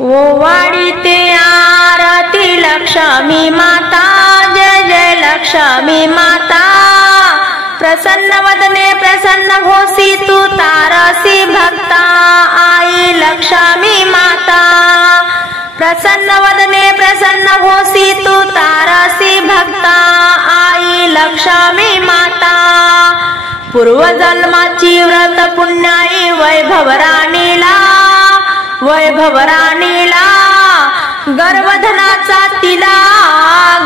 ओवाळी ते आरती लक्ष्मी माता, जय जय लक्ष्मी माता। प्रसन्न वदने प्रसन्न होसी तू तारसी भक्ता, आई लक्ष्मी माता। प्रसन्न वदने प्रसन्न होसी तू तारसी भक्ता, आई लक्ष्मी माता। पूर्वजन्माची व्रत पुण्याई वैभव राणीला, वैभव राणीला। गर्वधनाचा तिला,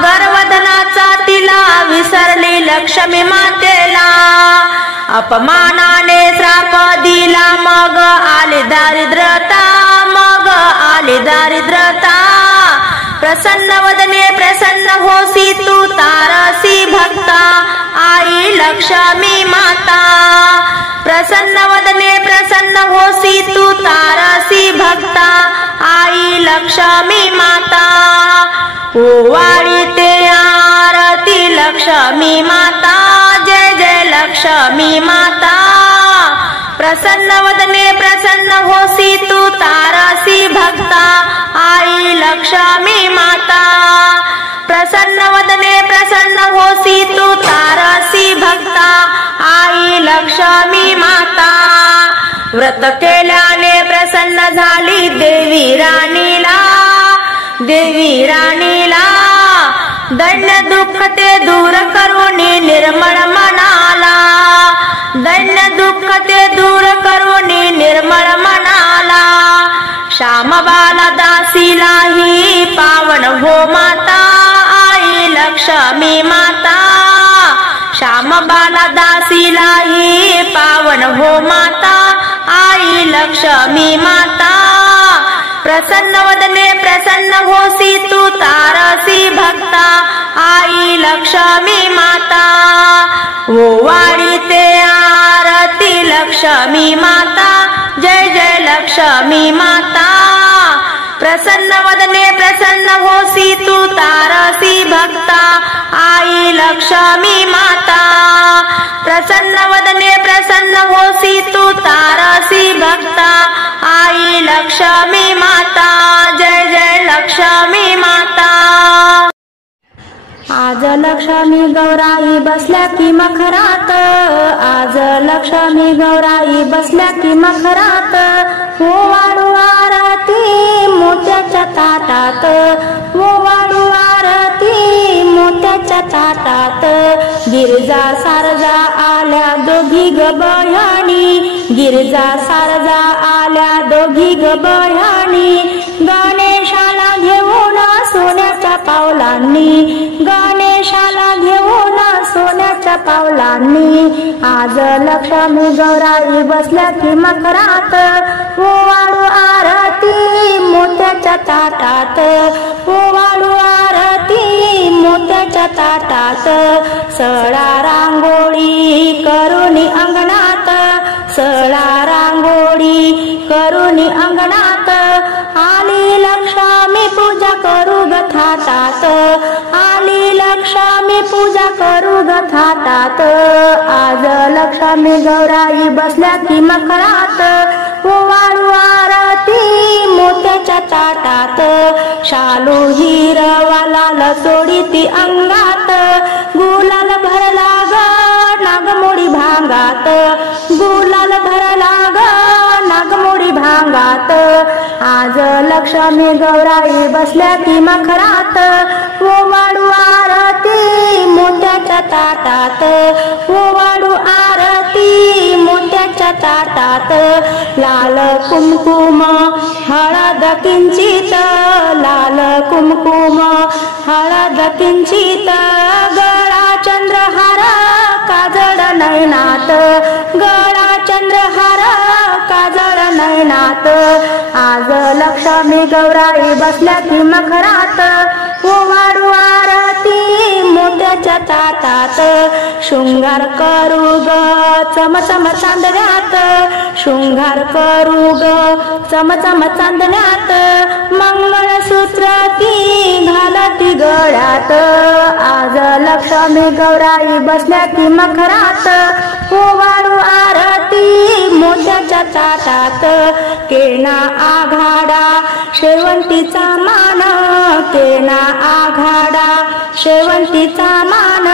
गर्वधनाचा तिला विसरली लक्ष्मी मातेला। अपमानाने श्राप दिला मग आली दारिद्रता, मग आली दारिद्रता। प्रसन्न वदने प्रसन्न होसी तू तारसी भक्ता, आई लक्ष्मी माता। प्रसन्न वदने प्रसन्न होसी तू तारसी भक्ता, आई लक्ष्मी माता। ओवाळी ते आरती लक्ष्मी माता, जय जय लक्ष्मी माता। प्रसन्न वदने प्रसन्न होसी तू तारसी भक्ता, आई लक्ष्मी माता। प्रसन्न वदने प्रसन्न होसी तू तारसी भक्ता, आई लक्ष्मी माता। व्रत केल्याने प्रसन्न झाली देवी राणीला, देवी राणीला। दैन्य दुःख ते दूर करून निर्मळ मनाला, दैन्य दुःख ते दूर करून निर्मळ मनाला। श्यामबाला दासीलाही पावन हो माता, आई लक्ष्मी माता। श्यामबाला दासीलाही पावन हो माता, आई लक्ष्मी माता। प्रसन्न वदने प्रसन्न होसी तू तारसी भक्ता, आई लक्ष्मी माता। ओवाळी ते आरती लक्ष्मी माता, जय जय लक्ष्मी माता। प्रसन्न वदने प्रसन्न होसी तू तारसी भक्ता, आई लक्ष्मी माता। प्रसन्न वदने प्रसन्न होसी तू तारसी भक्ता, आई लक्ष्मी माता। जय जय लक्ष्मी माता। आज लक्ष्मी गौराई बसल्या की मखरात, आज लक्ष्मी गौराई बसल्या की मखरात। ओवाळू आरती मोत्याच्या ताटात, ओवाळू आरती मोत्याच्या ताटात। गिरजा सारजा आल्या दोघी ग बहिणी, गिरजा सारजा आल्या दोघी ग बहिणी। गणेशाला घेऊन सोन्याच्या पावलांनी, गणेशाला घेऊन सोन्याच्या पावलांनी। आज लक्ष्मी गौराई बसल्या की मखरात, ओवाळू आरती मोत्याच्या ताटात, ओवाळू आरती मोत्याच्या ताटात। सळा रांगोळी करुणी अंगणात, सळा रांगोळी करुणी अंगणात। आली लक्ष्मी पूजा करू ग थाटात, आली लक्ष्मी पूजा करू ग थाटात। आज लक्ष्मी गौराई बसल्या की मखरात, ओवाळू आरती मोत्याच्या ताटात। शालू हिरवाला लसोडी ती अंगात, गुलाल भरला ग नागमोडी भांगात, गुलाल भरला ग नागमोडी भांगात। आज लक्ष्मी गौराई बसल्या की मखरात, ओवाळू आरती मोत्याच्या ताटात, ओवाळू आरती मोत्याच्या ताटात। लाल कुमकुम हळद किंचित, लाल कुमकुम हळद किंचित। गळा चंद्रहार काजळ नयनात, गळा चंद्रहार काजळ नयनात। आज लक्ष्मी गौराई बसल्या की मखरात, ओवाळू आरती मोत्याच्या ताटात। शृंगार करू ग चमचम चांदण्यात, शृंगार करू ग चमचम चांदण्यात। मंगळसूत्र ती घालती ग गळ्यात आज लक्ष्मी गौराई बसल्या की मखरात वाढू आरती मोत्याच्या ताटात केना आघाडा शेवंतीचा मान केना आघाडा शेवंतीचा मान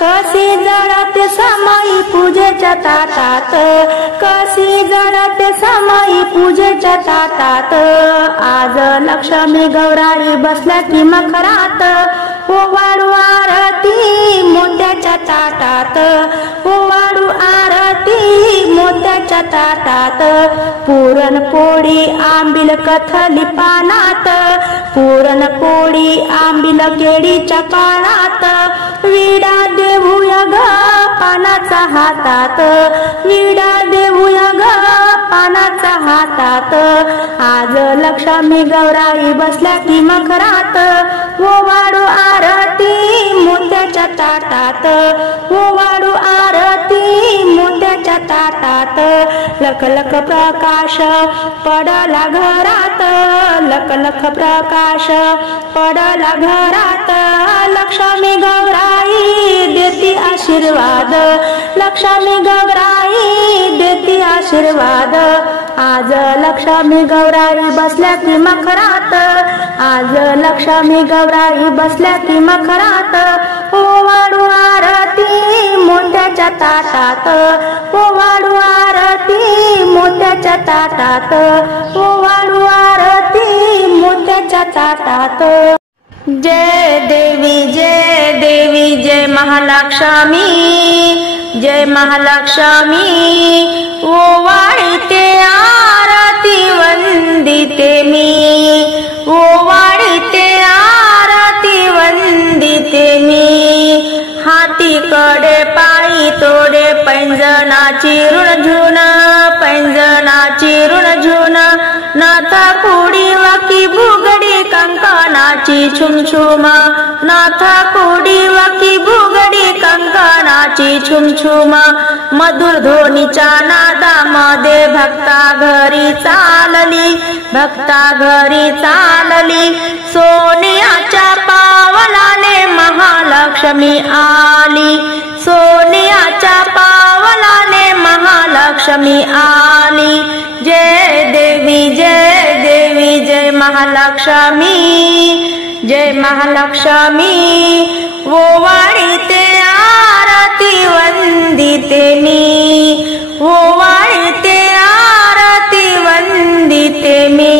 कशी जळते समयी पूजेच्या ताटात कशी जळते समयी पूजेच्या ताटात आज लक्ष्मी गौराई बसल्या की मखरात वाढू आरती मोत्याच्या ताटात वाढू आरती मोत्याच्या ताटात पुरणपोळी आंबील कथली पानात पुरणपोळी आंबील केळीच्या पानात विडा देऊया ग पानाचा हातात विडा देऊया ग पानाचा हातात आज लक्ष्मी गौराई बसल्या की मखरात वाढू आरती मोत्याच्या ताटात वाढू आरती मोत्याच्या ताटात लख लख प्रकाश पडला घरात लख लख प्रकाश पडला घरात लक्ष्मी गौराई देती आशीर्वाद लक्ष्मी गौराई देती आशीर्वाद आज लक्ष्मी गौराई बसल्या की मखरात आज लक्ष्मी गौराई बसल्या की मखरात वाढू आरती मोत्याच्या ताटात वाढू आरती मोत्याच्या ताटात वाढू आरती मोत्याच्या ताटात जय देवी जय महालक्ष्मी जय महालक्ष्मी वाढते आरती वंदिते मी वाढते आरती वंदिते मी हाती कडे पायी तोडे पैंजनाची ऋणझुन पैंजनाची ऋणझुन नाथा कुडी वाकी भुगडी कंकणाची छुमछुम नाथा कुडी वाकी भुगडी कंकणाची छुमछुम मधुर ध्वनीच्या नादामध्ये भक्ता घरी चालली भक्ता घरी चालली सोनियाच्या पावलाने महालक्ष्मी आली सोनियाच्या पावलाने महालक्ष्मी आली जय देवी जय महालक्ष्मी जय महालक्ष्मी वाढते आरती वंदिते मी वाढते आरती वंदिते मी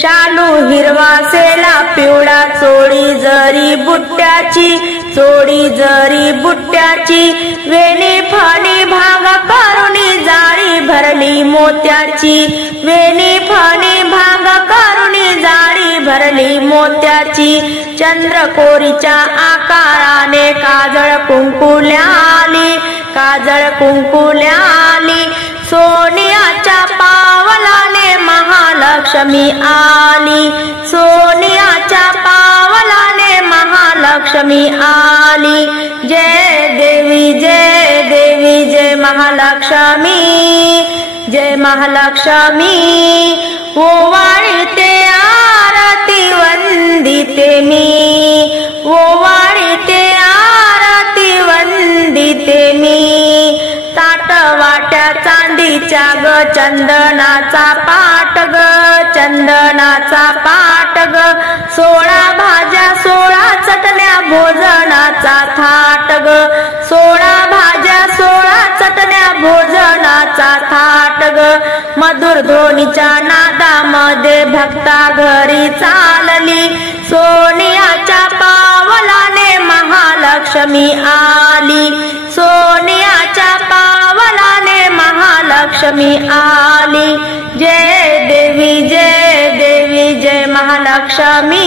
शालू हिरवा सेला पिवळा चोळी जरी बुट्ट्याची चोळी जरी बुट्ट्याची वेणी फणी भाग करुणी जाळी भरली मोत्याची वेणी फणी भाग करुणी जाळी भरली मोत्याची चंद्रकोरीच्या आकाराने काजळ कुंकुल्याली काजळ कुंकुल्याली सोनियाच्या पावलाने महालक्ष्मी आली सोनियाच्या पावलाने महालक्ष्मी आली जय देवी जय महालक्ष्मी जय महालक्ष्मी वाढते आरती वंदिते मी वाढते आरती वंदिते मी ताट वाट्या चांदीच्या ग चंदनाचा पाट ग चंदनाचा पाट ग 16 भाज्या 16 चटण्या भोजनाचा थाट ग 16 भाज्या 16 चटण्या भोजनाचा थाट ग मधुर ध्वनीच्या नादामध्ये भक्ता घरी चालली सोनियाच्या पावलाने महालक्ष्मी आली सोनियाच्या पावलाने महालक्ष्मी आली जय देवी जय महालक्ष्मी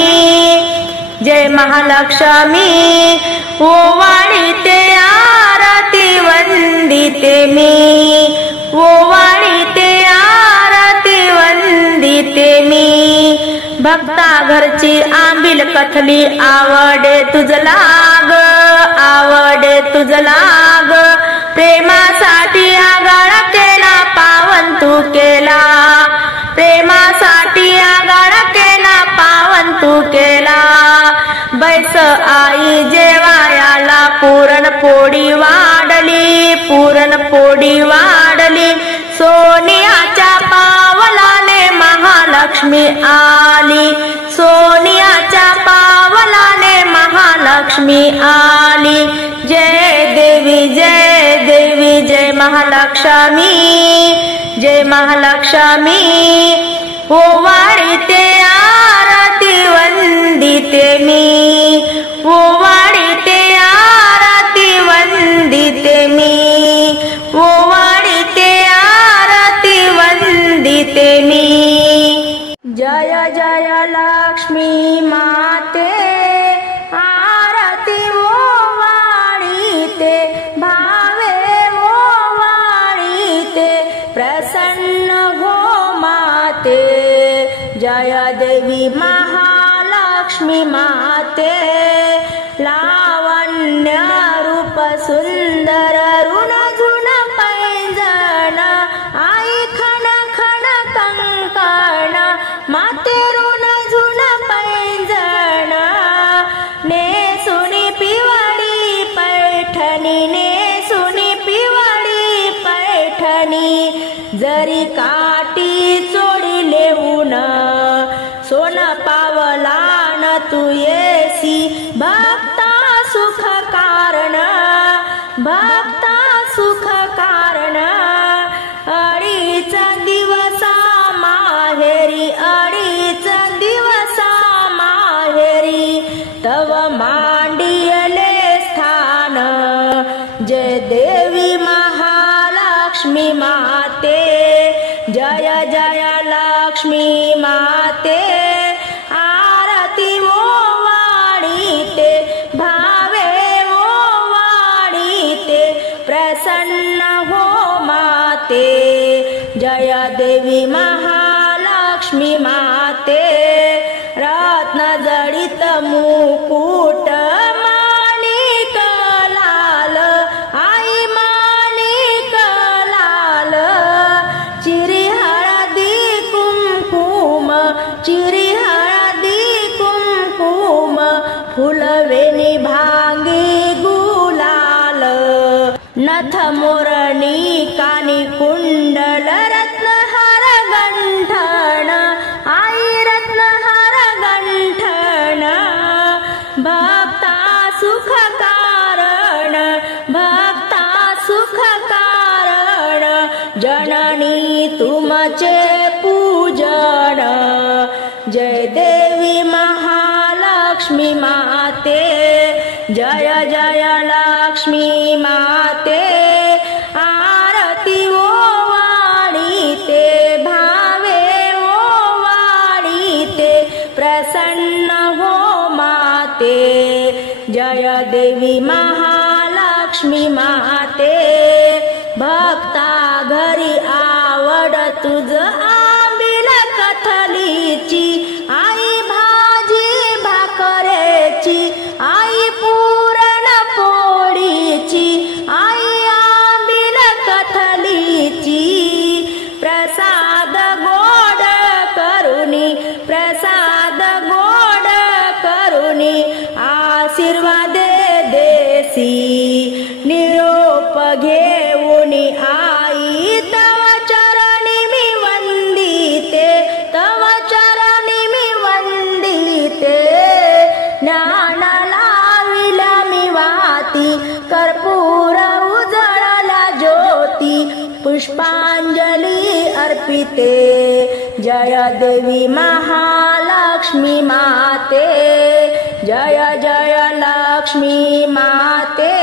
जय महालक्ष्मी वाढते आरती वंदिते मी वाढते आरती वंदिते मी भक्ता घरची आंबील कथली आवडे तुझला ग आवडे तुझला ग प्रेमासाठी आगाळ केला पावन तू केला प्रेमासाठी आगाळ केला पावन तू केला पुरणपोळी वाढली, पुरणपोळी वाढली, सोनियाच्या पावलाने महालक्ष्मी आली, सोनियाच्या पावलाने महालक्ष्मी आली. जय देवी जय देवी जय महालक्ष्मी, जय महालक्ष्मी. ओवाळीते आरती वंदिते मी, ओवाळीते आरती वंदिते मी, ओवाळीते आरती वंदिते मी. जय जय लक्ष्मी माते, आरती ओवाळीते, भावे ओवाळीते, प्रसन्न हो माते. जय देवी महालक्ष्मी माते, लावण्य रूप सुंदर ऋण झुन पैंजण, आई खण खण कंकण, माते ऋण झुन पैंजण. नेसुनी पिवळी पैठणी, नेसुनी पिवळी पैठणी, जरी काठी चोळीले ऊन, सोन पावलान तू येसी, भक्ता सुख कारण, भक्ता सुख कारण. अडीच दिवसा माहेरी, अडीच दिवसा माहेरी, तव मांडियले स्थान. जय देवी महालक्ष्मी माते, जय जय लक्ष्मी माते. आरती ओवाळीते, भावे ओवाळीते, प्रसन्न हो माते. जय देवी महालक्ष्मी माते. रत्न जडित मुकुट, माणिक लाल, आई माणिक लाल, चिरी हळदी कुंकुम, चिरी हळदी कुंकुम, फुलवेणी भांगी गुलाल. नथ मोरणी कानी कुंडल, रत्नहार गंठण, आई रत्नहार गंठण. भक्ता सुख कारण, भक्ता सुख कारण, जननी तुमचे पूजन. जय देवी महालक्ष्मी माते, जय जय लक्ष्मी माते. आरती ओवाळीते, भावे ओवाळीते, प्रसन्न हो माते. जय देवी महालक्ष्मी माते. भक्ता घरी आवड तुझ आंबील कथलीची, आई भाजी भाकरेची, आई पुरण पोळीची, आई आंबील कथलीची. प्रसाद गोड करुणी, प्रसाद गोड करुणी, आशीर्वाद देसी. निरोप घेऊन आई तव चरणी मी वंदिते, तव चरणी मी वंदिते. ज्ञान लाविला मी वाती, कर्पूर उजळला ज्योती, पुष्पांजली अर्पिते. जय देवी महालक्ष्मी माते, जय जय लक्ष्मी माते.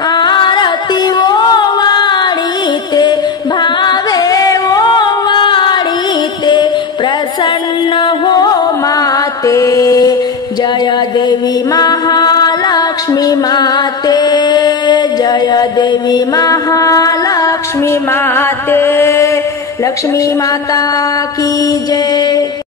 आरती ओवाळीते, भावे ओवाळीते, प्रसन्न हो माते. जय देवी महालक्ष्मी माते, जय देवी महालक्ष्मी माते. लक्ष्मी माता की जय.